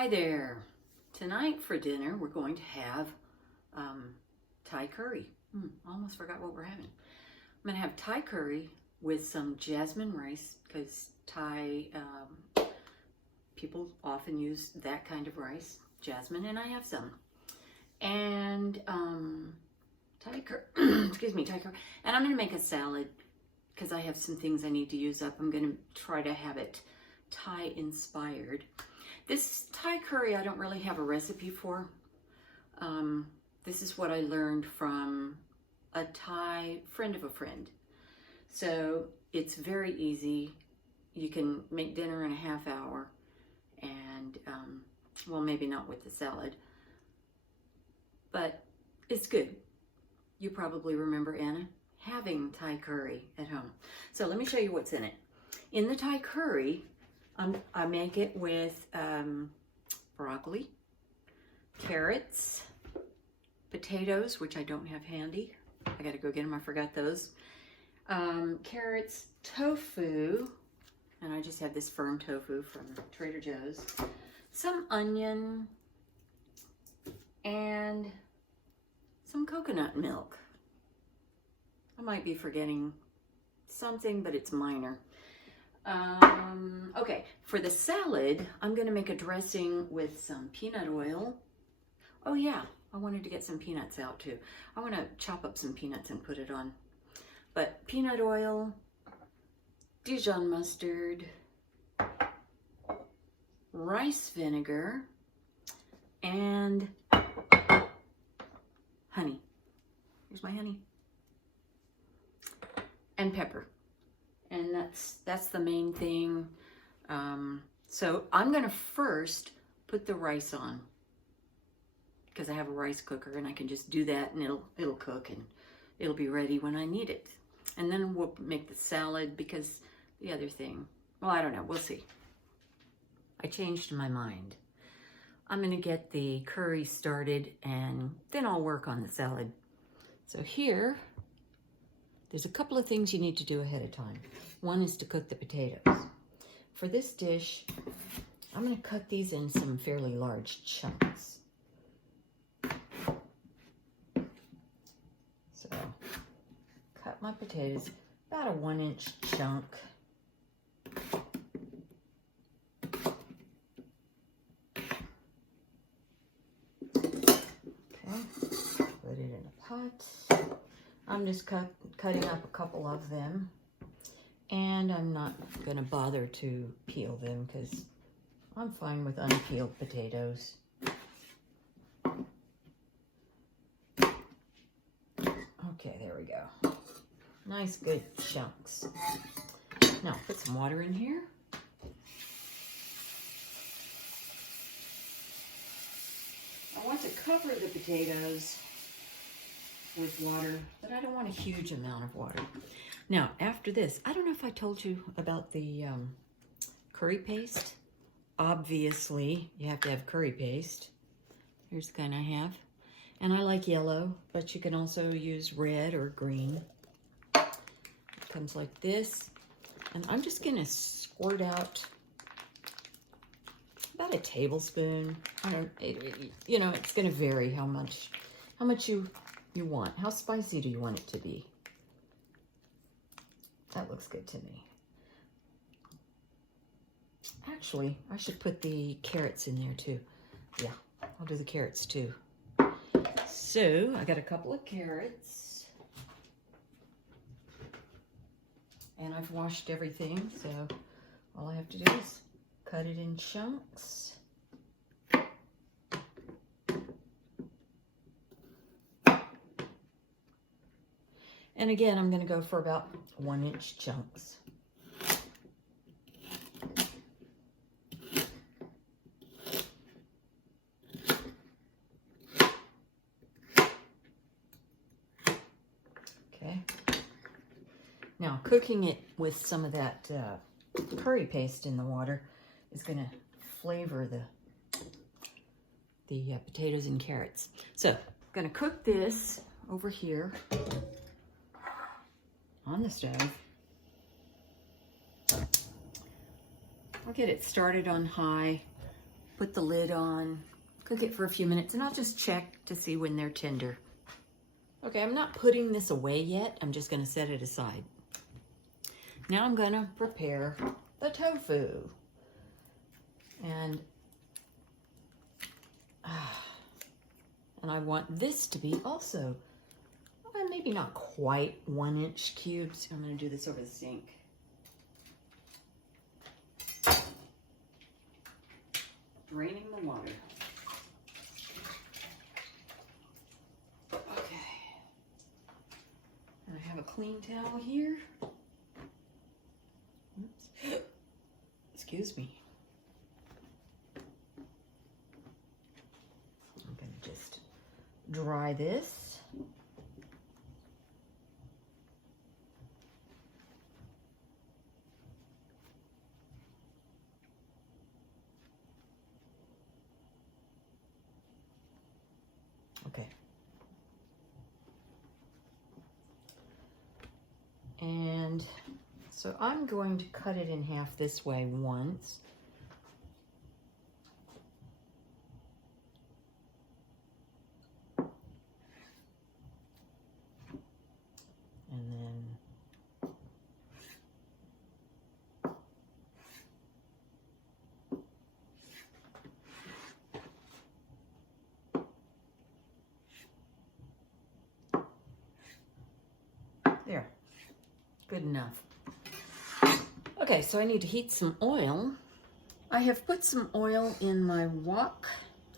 Hi there. Tonight for dinner we're going to have Thai curry. Almost forgot what we're having. I'm going to have Thai curry with some jasmine rice because Thai people often use that kind of rice, jasmine, and I have some. And Thai curry, excuse me, Thai curry. And I'm going to make a salad because I have some things I need to use up. I'm going to try to have it Thai inspired. This Thai curry I don't really have a recipe for. This is what I learned from a Thai friend of a friend. So it's very easy. You can make dinner in a half hour and, well, maybe not with the salad, but it's good. You probably remember Anna having Thai curry at home. So let me show you what's in it. In the Thai curry, I make it with broccoli, carrots, potatoes, which I don't have handy. I gotta go get them, I forgot those. Carrots, tofu, and I just have this firm tofu from Trader Joe's. Some onion, and some coconut milk. I might be forgetting something, but it's minor. Okay, for the salad, I'm going to make a dressing with some peanut oil. Oh yeah, I wanted to get some peanuts out too. I want to chop up some peanuts and put it on. But peanut oil, Dijon mustard, rice vinegar, and honey. Here's my honey. And pepper. And that's the main thing. So I'm gonna first put the rice on because I have a rice cooker and I can just do that and it'll cook and it'll be ready when I need it. And then we'll make the salad because the other thing, well, I don't know, we'll see. I changed my mind. I'm gonna get the curry started and then I'll work on the salad. So here, there's a couple of things you need to do ahead of time. One is to cook the potatoes. For this dish, I'm going to cut these in some fairly large chunks. So, cut my potatoes about a 1-inch chunk. Okay, put it in a pot. I'm just cutting up a couple of them, and I'm not going to bother to peel them because I'm fine with unpeeled potatoes. Okay, there we go. Nice, good chunks. Now, put some water in here. I want to cover the potatoes with water, but I don't want a huge amount of water. Now, after this, I don't know if I told you about the curry paste. Obviously, you have to have curry paste. Here's the kind I have. And I like yellow, but you can also use red or green. It comes like this. And I'm just gonna squirt out about a tablespoon. You know, it's gonna vary how much you want. How spicy do you want it to be? That looks good to me. Actually, I should put the carrots in there too. Yeah, I'll do the carrots too. So, I got a couple of carrots. And I've washed everything, so all I have to do is cut it in chunks. And again, I'm going to go for about 1-inch chunks. Okay. Now, cooking it with some of that curry paste in the water is going to flavor the potatoes and carrots. So, I'm going to cook this over here on the stove. I'll get it started on high put the lid on, cook it for a few minutes, and I'll just check to see when they're tender. Okay, I'm not putting this away yet. I'm just going to set it aside. Now I'm going to prepare the tofu. And I want this to be also, maybe not quite 1-inch cubes. I'm going to do this over the sink. Draining the water. Okay. And I have a clean towel here. Oops. Excuse me. I'm going to just dry this. Okay. And so I'm going to cut it in half this way once. And then there. Good enough. Okay, so I need to heat some oil. I have put some oil in my wok,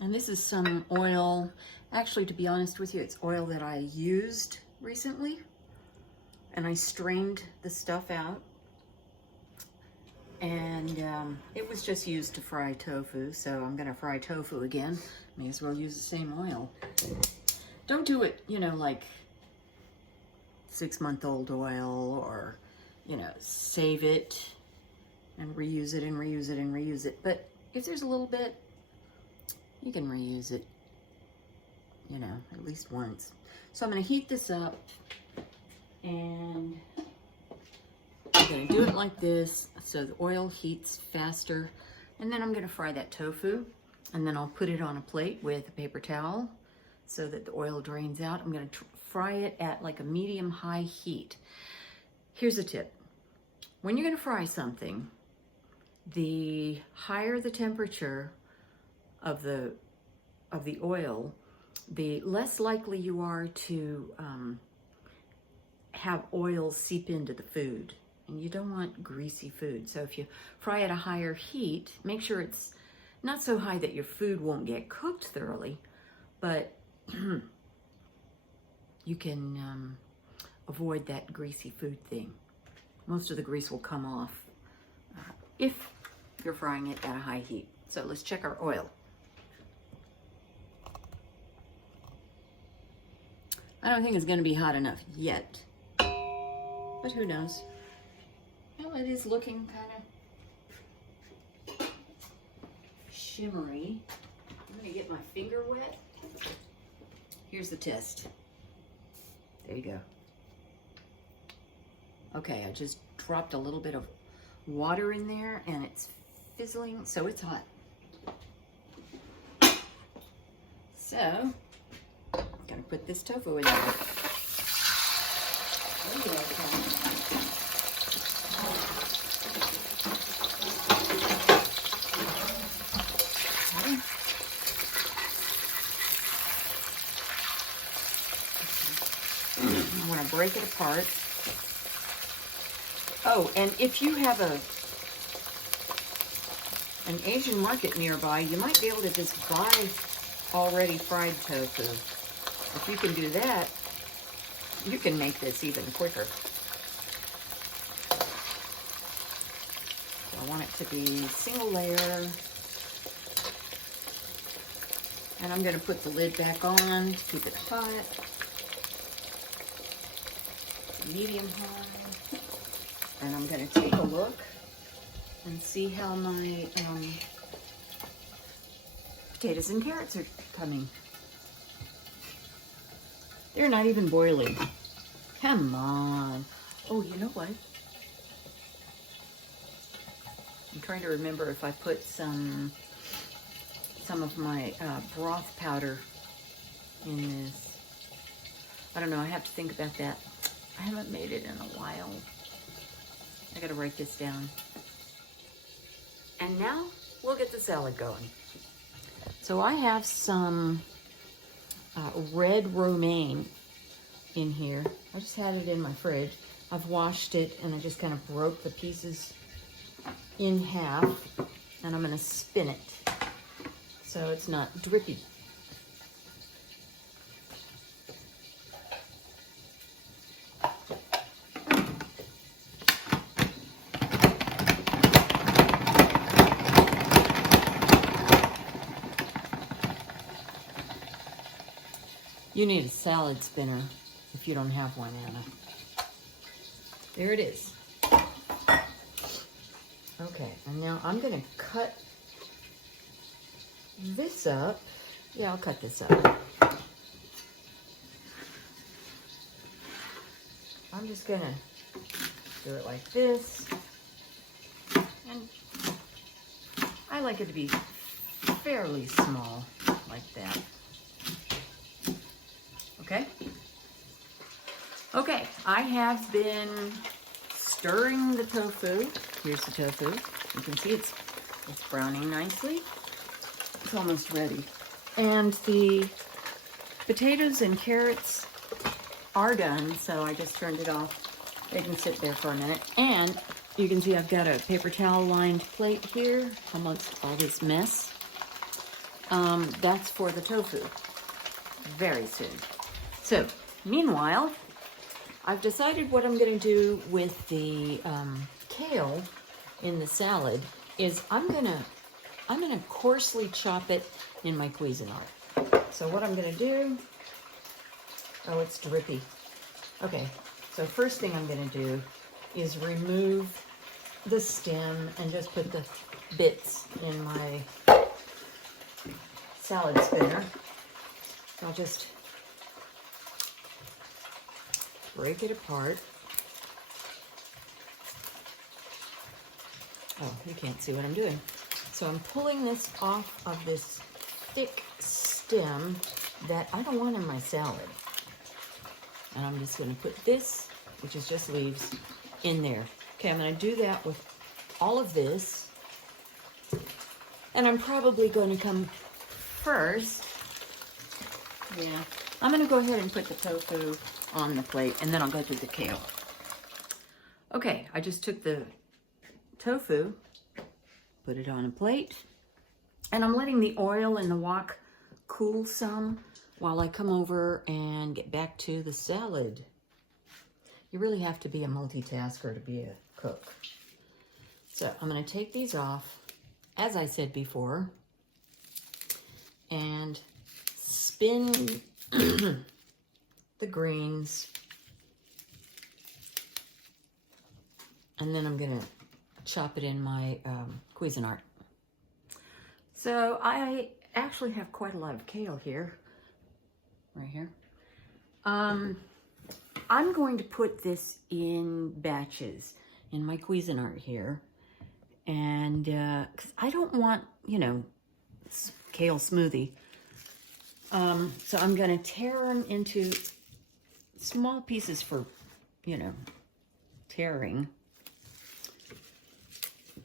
and this is some oil, actually, to be honest with you, it's oil that I used recently, and I strained the stuff out, and it was just used to fry tofu, so I'm gonna fry tofu again. May as well use the same oil. Don't do it, you know, like 6-month-old oil, or, you know, save it and reuse it and reuse it and reuse it. But if there's a little bit, you can reuse it, you know, at least once. So I'm going to heat this up, and I'm going to do it like this so the oil heats faster. And then I'm going to fry that tofu, and then I'll put it on a plate with a paper towel so that the oil drains out. I'm going to fry it at like a medium-high heat. Here's a tip. When you're going to fry something, the higher the temperature of the oil, the less likely you are to have oil seep into the food. And you don't want greasy food. So if you fry at a higher heat, make sure it's not so high that your food won't get cooked thoroughly, but you can avoid that greasy food thing. Most of the grease will come off if you're frying it at a high heat. So let's check our oil. I don't think it's going to be hot enough yet, but who knows? Well, it is looking kind of shimmery. I'm going to get my finger wet. Here's the test. There you go. Okay, I just dropped a little bit of water in there, and it's fizzling, so it's hot. So, I'm gonna put this tofu in there. Okay. I want to break it apart. Oh, and if you have an Asian market nearby, you might be able to just buy already fried tofu. If you can do that, you can make this even quicker. So I want it to be single layer. And I'm going to put the lid back on to keep it hot. Medium high. And I'm going to take a look and see how my potatoes and carrots are coming. They're not even boiling. Come on. Oh, you know what? I'm trying to remember if I put some some of my broth powder in this. I don't know, I have to think about that. I haven't made it in a while. I gotta write this down. And now we'll get the salad going. So I have some red romaine in here. I just had it in my fridge. I've washed it and I just kind of broke the pieces in half, and I'm gonna spin it so it's not drippy. You need a salad spinner if you don't have one, Anna. There it is. Okay, and now I'm gonna cut this up. Yeah, I'll cut this up. I'm just gonna do it like this. And I like it to be fairly small, like that. Okay? Okay, I have been stirring the tofu. Here's the tofu. You can see it's browning nicely. It's almost ready. And the potatoes and carrots are done, so I just turned it off. They can sit there for a minute. And you can see I've got a paper towel lined plate here amongst all this mess. That's for the tofu. Very soon. So, meanwhile, I've decided what I'm going to do with the kale in the salad is I'm gonna coarsely chop it in my Cuisinart. So what I'm gonna do, oh, it's drippy. Okay, so first thing I'm gonna do is remove the stem and just put the bits in my salad spinner. I'll just break it apart. Oh, you can't see what I'm doing. So I'm pulling this off of this thick stem that I don't want in my salad. And I'm just gonna put this, which is just leaves, in there. Okay, I'm gonna do that with all of this. And I'm probably gonna come first. Yeah, I'm gonna go ahead and put the tofu on the plate, and then I'll go through the kale. Okay, I just took the tofu, put it on a plate, and I'm letting the oil in the wok cool some while I come over and get back to the salad. You really have to be a multitasker to be a cook. So I'm gonna take these off, as I said before, and spin the greens, and then I'm gonna chop it in my Cuisinart. So I actually have quite a lot of kale here, right here. I'm going to put this in batches in my Cuisinart here, and because I don't want, you know, kale smoothie. So I'm gonna tear them into small pieces for, you know, tearing.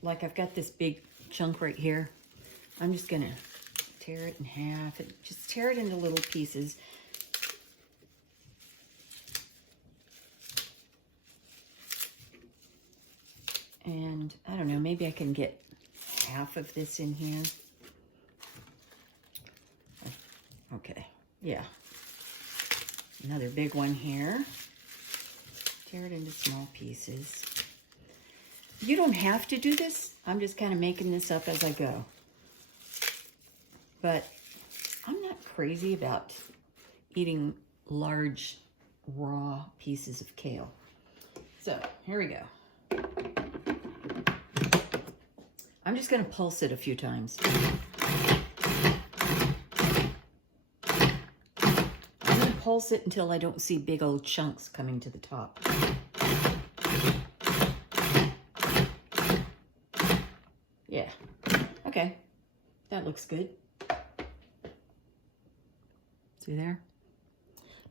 Like I've got this big chunk right here. I'm just gonna tear it in half and just tear it into little pieces. And I don't know, maybe I can get half of this in here. Okay, yeah. Another big one here. Tear it into small pieces. You don't have to do this. I'm just kind of making this up as I go. But I'm not crazy about eating large, raw pieces of kale. So, here we go. I'm just going to pulse it a few times. I'm going to pulse it until I don't see big old chunks coming to the top. Yeah. Okay. That looks good. See there?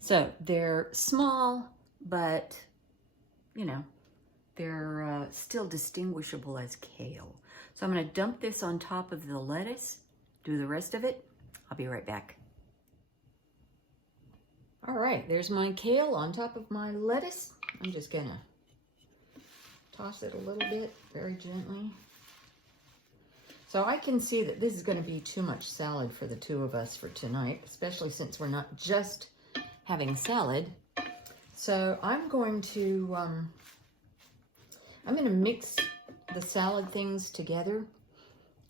So they're small, but, you know, they're still distinguishable as kale. So I'm going to dump this on top of the lettuce, do the rest of it. I'll be right back. All right, there's my kale on top of my lettuce. I'm just going to toss it a little bit, very gently. So I can see that this is going to be too much salad for the two of us for tonight, especially since we're not just having salad. So I'm going to mix the salad things together,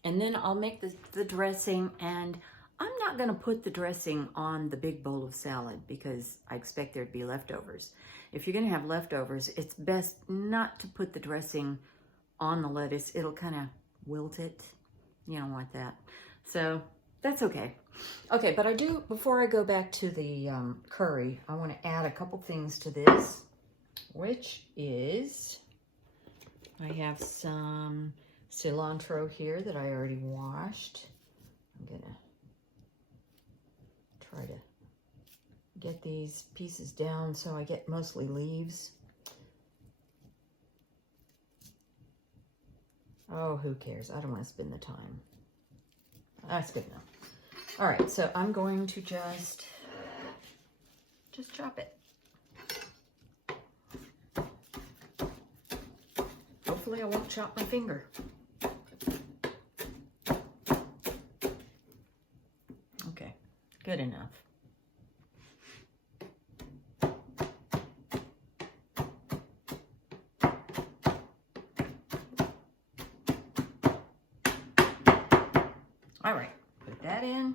and then I'll make the dressing, and I'm not going to put the dressing on the big bowl of salad because I expect there to be leftovers. If you're going to have leftovers, it's best not to put the dressing on the lettuce. It'll kind of wilt it. You don't want that. So that's okay. Okay, but I do, before I go back to the curry, I want to add a couple things to this, which is, I have some cilantro here that I already washed. I'm going to try to get these pieces down so I get mostly leaves. Oh, who cares? I don't want to spend the time. That's good enough. All right, so I'm going to just chop it. Hopefully I won't chop my finger. Okay, good enough. All right, put that in.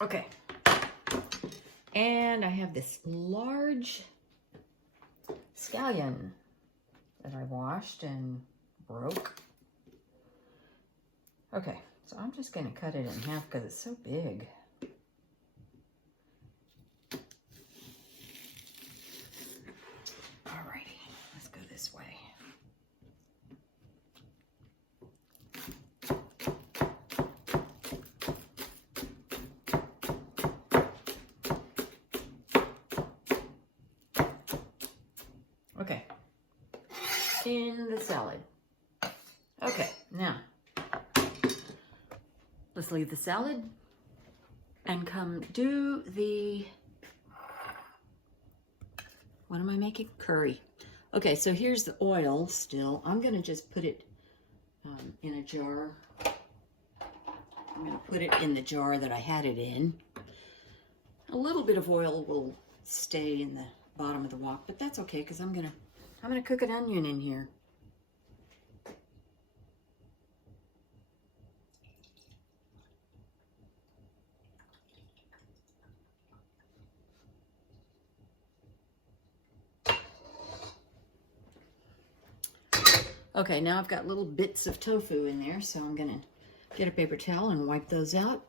Okay, and I have this large scallion that I washed and broke. Okay, so I'm just going to cut it in half because it's so big. Alrighty, let's go this way. Okay, in the salad. Okay, now let's leave the salad and come do the, what am I making? Curry. Okay, so here's the oil still. I'm gonna just put it in a jar. I'm gonna put it in the jar that I had it in. A little bit of oil will stay in the bottom of the wok, but that's okay because I'm gonna cook an onion in here. Okay, now I've got little bits of tofu in there, so I'm gonna get a paper towel and wipe those out.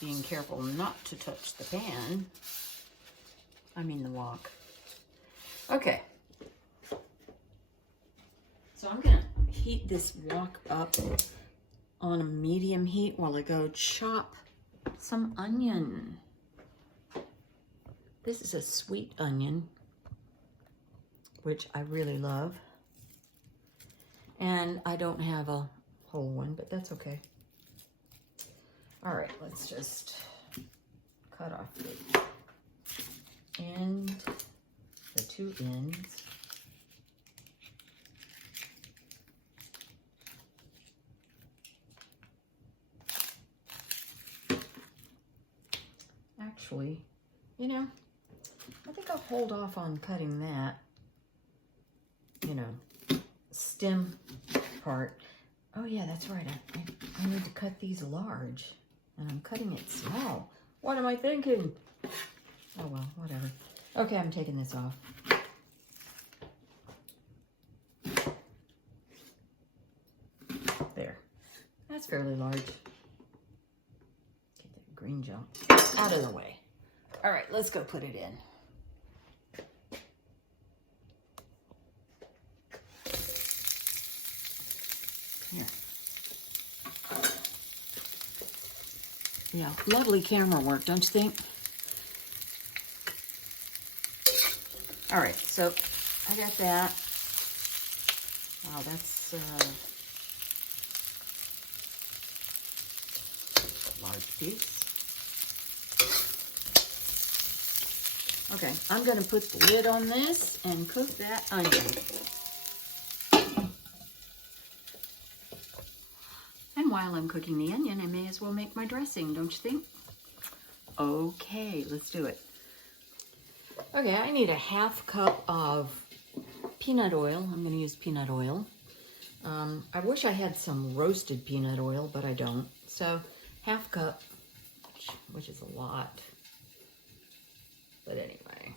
Being careful not to touch the pan. I mean the wok. Okay. So I'm gonna heat this wok up on a medium heat while I go chop some onion. This is a sweet onion, which I really love. And I don't have a whole one, but that's okay. All right, let's just cut off the end, the two ends. Actually, you know, I think I'll hold off on cutting that, you know, stem part. Oh yeah, that's right. I need to cut these large, and I'm cutting it small. What am I thinking? Oh well, whatever. Okay, I'm taking this off. There. That's fairly large. green junk out of the way. All right, let's go put it in. Here. Yeah, lovely camera work, don't you think? All right, so I got that. Wow, that's a large piece. Okay, I'm going to put the lid on this and cook that onion. And while I'm cooking the onion, I may as well make my dressing, don't you think? Okay, let's do it. Okay, I need a 1/2 cup of peanut oil. I'm going to use peanut oil. I wish I had some roasted peanut oil, but I don't. So 1/2 cup, which is a lot. But anyway.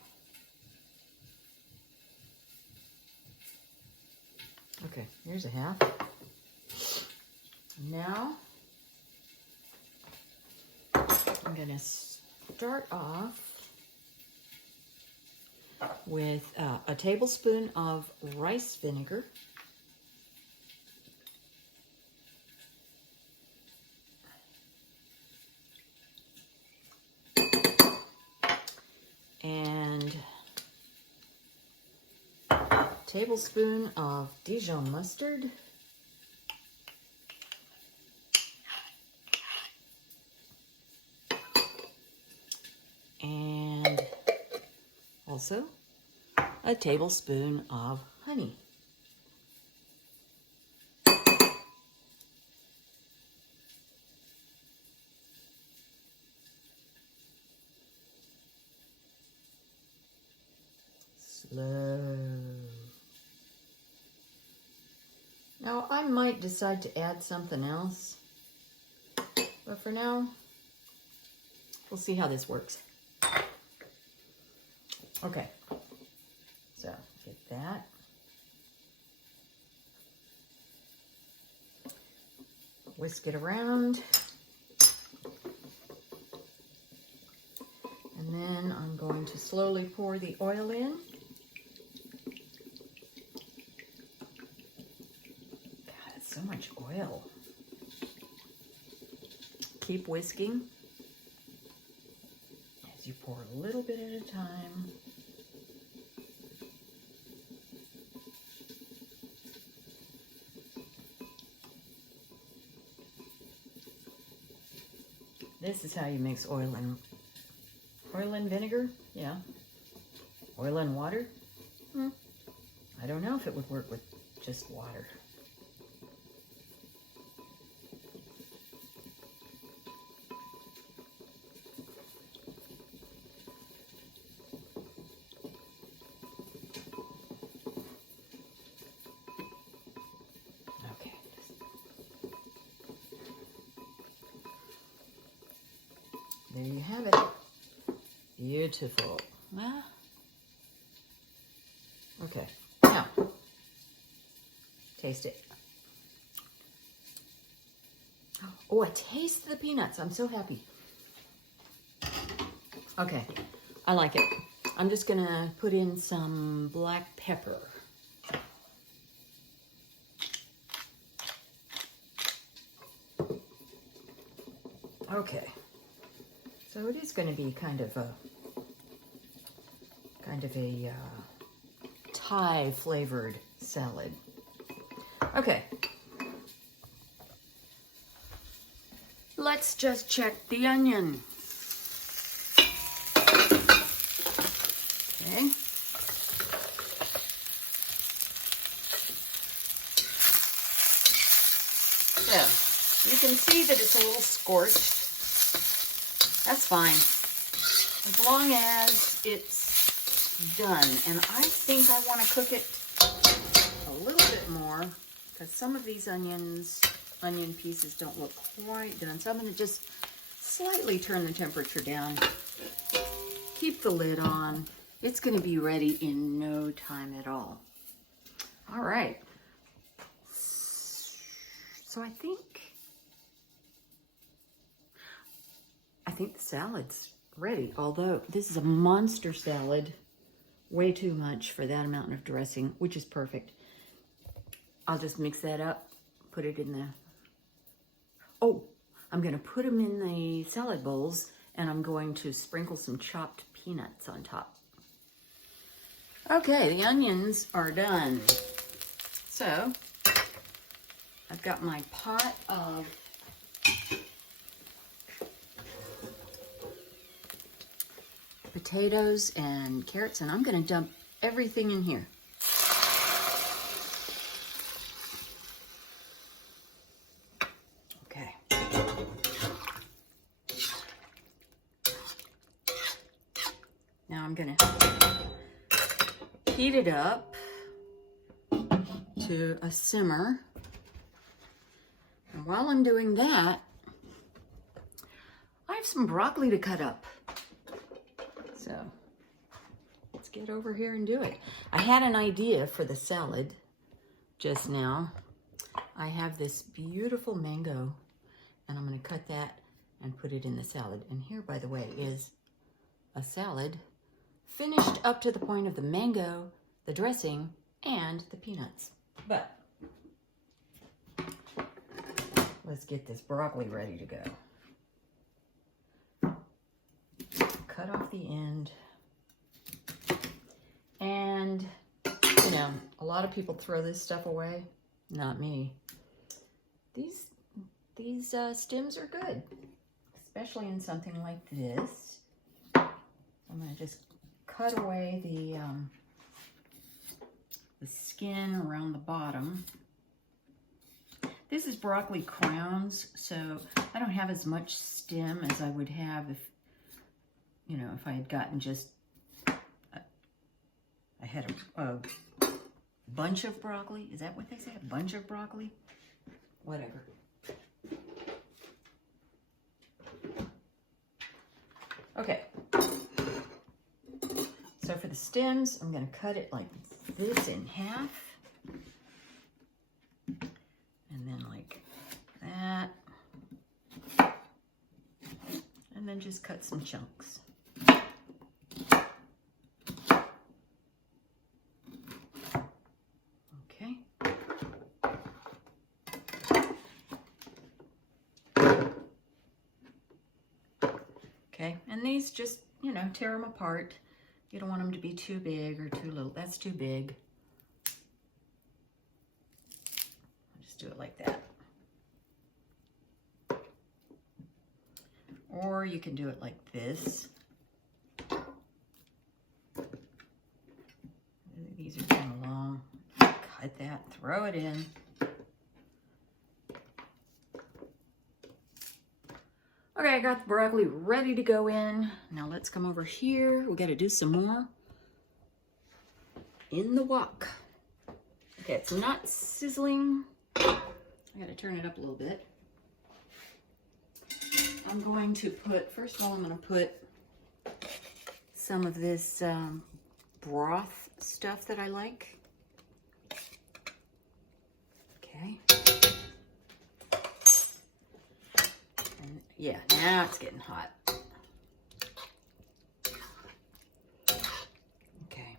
Okay, here's a 1/2. Now, I'm going to start off with a tablespoon of rice vinegar. And a tablespoon of Dijon mustard. And also a tablespoon of honey. Slow. Now I might decide to add something else, but for now, we'll see how this works. Okay, so get that. Whisk it around. And then I'm going to slowly pour the oil in. God, it's so much oil. Keep whisking as you pour a little bit at a time. This is how you mix oil and vinegar. Yeah. Oil and water. I don't know if it would work with just water. There you have it. Beautiful. Okay, now, taste it. Oh, I taste the peanuts. I'm so happy. Okay, I like it. I'm just gonna put in some black pepper. Okay. So it is going to be kind of a Thai flavored salad. Okay. Let's just check the onion. Okay. So you can see that it's a little scorched. That's fine, as long as it's done. And I think I want to cook it a little bit more because some of these onion pieces don't look quite done. So I'm going to just slightly turn the temperature down. Keep the lid on. It's going to be ready in no time at all. All right. So I think think the salad's ready, although this is a monster salad. Way too much for that amount of dressing, which is perfect. I'll just mix that up, put it in the... Oh, I'm going to put them in the salad bowls, and I'm going to sprinkle some chopped peanuts on top. Okay, the onions are done. So, I've got my pot of potatoes and carrots, and I'm going to dump everything in here. Okay. Now I'm going to heat it up to a simmer. And while I'm doing that, I have some broccoli to cut up. So let's get over here and do it. I had an idea for the salad just now. I have this beautiful mango, and I'm going to cut that and put it in the salad. And here, by the way, is a salad finished up to the point of the mango, the dressing, and the peanuts. But let's get this broccoli ready to go. Cut off the end. And, you know, a lot of people throw this stuff away. Not me. These stems are good, especially in something like this. I'm going to just cut away the skin around the bottom. This is broccoli crowns, so I don't have as much stem as I would have if, you know, if I had gotten just, I had a bunch of broccoli. Is that what they say? A bunch of broccoli? Whatever. Okay. So for the stems, I'm going to cut it like this in half. And then like that. And then just cut some chunks. Okay. Okay, and these just, you know, tear them apart. You don't want them to be too big or too little. That's too big. Just do it like that. Or you can do it like this. These are kind of long. Cut that, throw it in. Okay, I got the broccoli ready to go in. Now let's come over here. We got to do some more in the wok. Okay, it's not sizzling. I got to turn it up a little bit. I'm going to put, first of all, I'm going to put some of this broth stuff that I like. Okay. And yeah, now it's getting hot. Okay.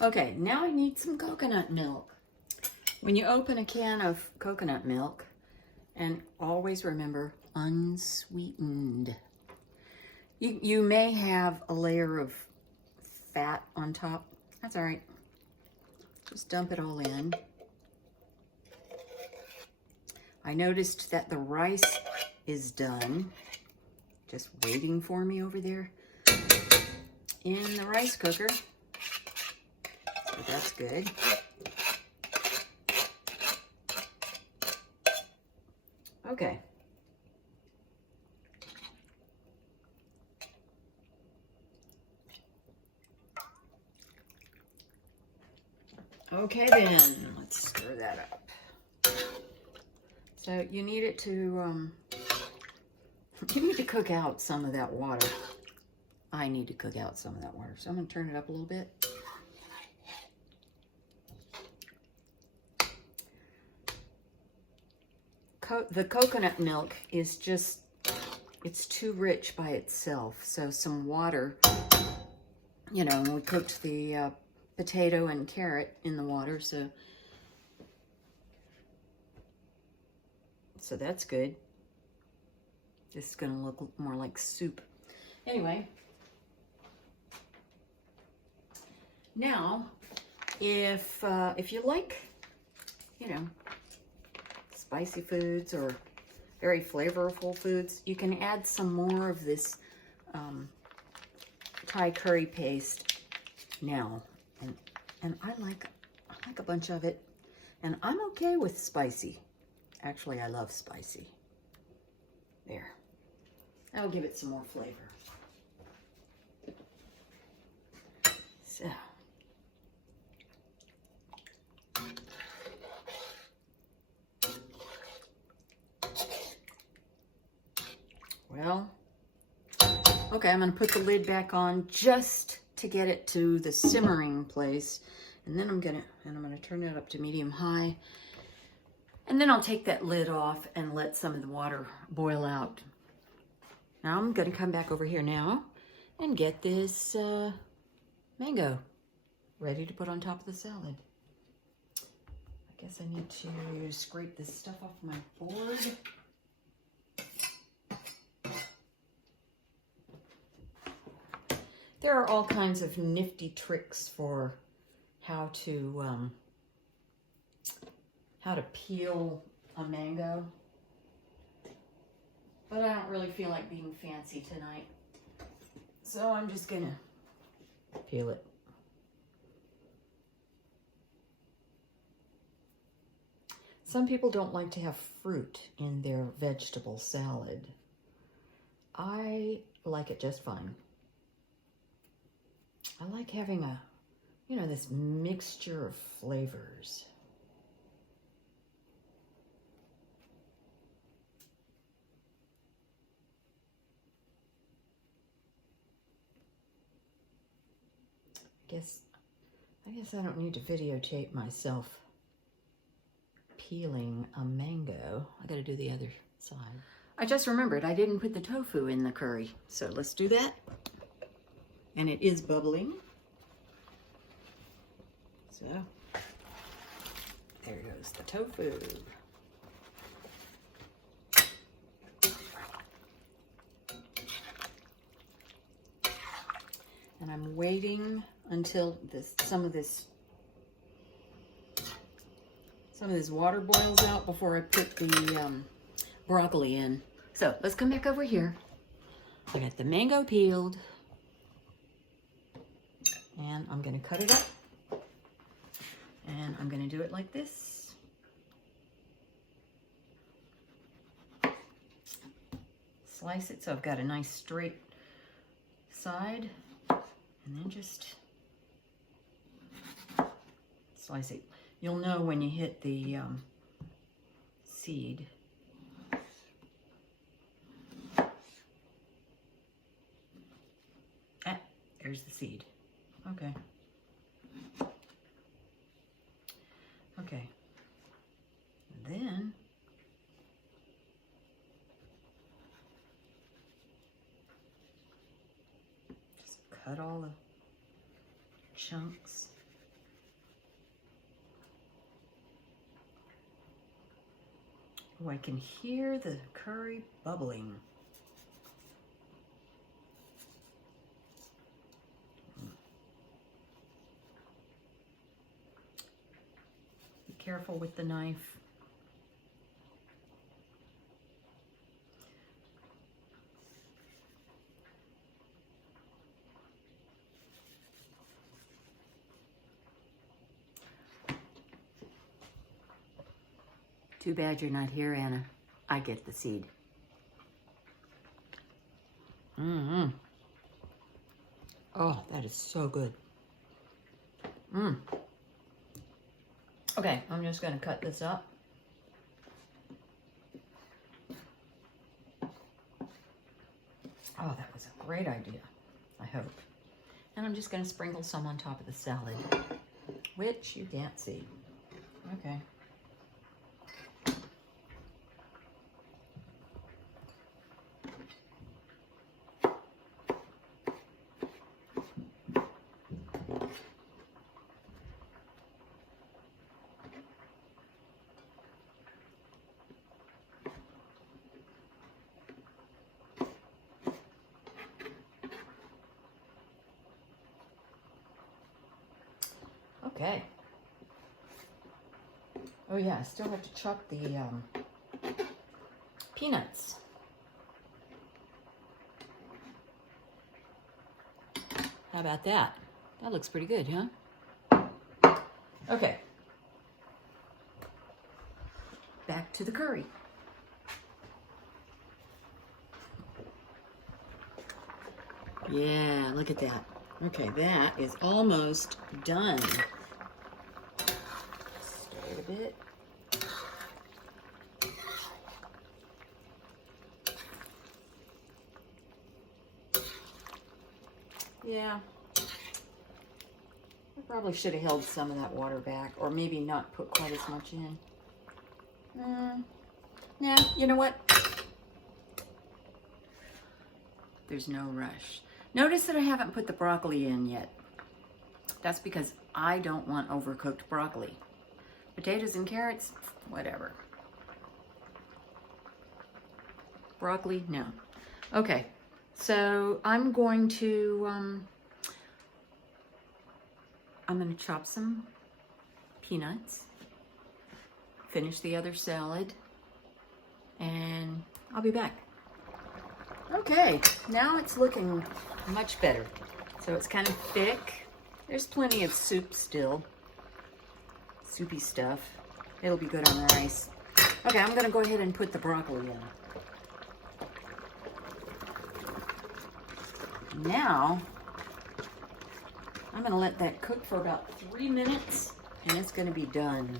Okay, now I need some coconut milk. When you open a can of coconut milk, and always remember, unsweetened. You may have a layer of fat on top. That's all right. Just dump it all in. I noticed that the rice is done. Just waiting for me over there in the rice cooker. So that's good. Okay. Okay then, let's stir that up. So you need it to, you need to cook out some of that water. I need to cook out some of that water. So I'm going to turn it up a little bit. the coconut milk is just, it's too rich by itself. So some water, you know, we cooked the potato and carrot in the water, so that's good. This is gonna look more like soup. Anyway, now if you like, you know, spicy foods or very flavorful foods, you can add some more of this Thai curry paste now. And I like a bunch of it, and I'm okay with spicy. Actually, I love spicy. There. That'll give it some more flavor. So. Well, okay, I'm going to put the lid back on just to get it to the simmering place. And then I'm going to turn it up to medium high. And then I'll take that lid off and let some of the water boil out. Now I'm going to come back over here now and get this mango ready to put on top of the salad. I guess I need to scrape this stuff off my board. There are all kinds of nifty tricks for how to peel a mango, but I don't really feel like being fancy tonight, so I'm just gonna peel it. Some people don't like to have fruit in their vegetable salad. I like it just fine. I like having this mixture of flavors. I guess I don't need to videotape myself peeling a mango. I gotta do the other side. I just remembered I didn't put the tofu in the curry, so let's do that. And it is bubbling. So, there goes the tofu. And I'm waiting until some of this water boils out before I put the broccoli in. So let's come back over here. I got the mango peeled, and I'm going to cut it up, and I'm going to do it like this. Slice it so I've got a nice straight side. And then just slice it. You'll know when you hit the seed. Ah, there's the seed. Okay. Okay. And then cut all the chunks. Oh, I can hear the curry bubbling. Be careful with the knife. Too bad you're not here, Anna. I get the seed. Mm-hmm. Oh, that is so good. Okay, I'm just going to cut this up. Oh, that was a great idea, I hope. And I'm just going to sprinkle some on top of the salad, which you can't see. Okay. Okay. Oh yeah, I still have to chop the peanuts. How about that? That looks pretty good, huh? Okay. Back to the curry. Yeah, look at that. Okay, that is almost done. Stir it a bit. Yeah. I probably should have held some of that water back, or maybe not put quite as much in. Yeah, you know what? There's no rush. Notice that I haven't put the broccoli in yet. That's because I don't want overcooked broccoli. Potatoes and carrots, whatever. Broccoli, no. Okay, so I'm going to chop some peanuts, finish the other salad, and I'll be back. Okay, now it's looking much better. So it's kind of thick. There's plenty of soup still. Soupy stuff. It'll be good on rice. Okay, I'm gonna go ahead and put the broccoli in. Now, I'm gonna let that cook for about 3 minutes and it's gonna be done.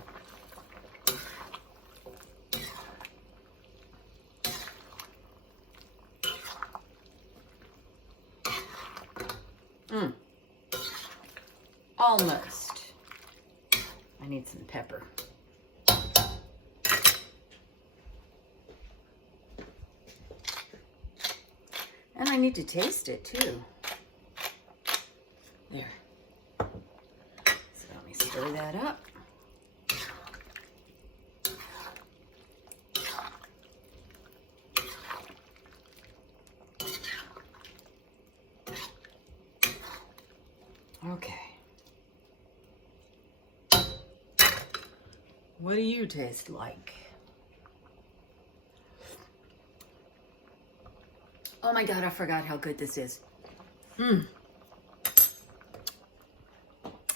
Almost. I need some pepper. And I need to taste it too. There. So let me stir that up. Okay. What do you taste like? Oh my God, I forgot how good this is.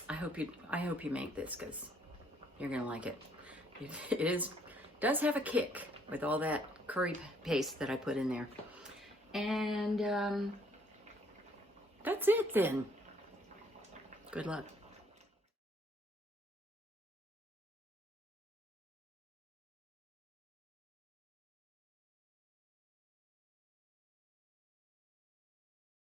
I hope you make this because you're gonna like it. It does have a kick with all that curry paste that I put in there. And that's it then. Good luck.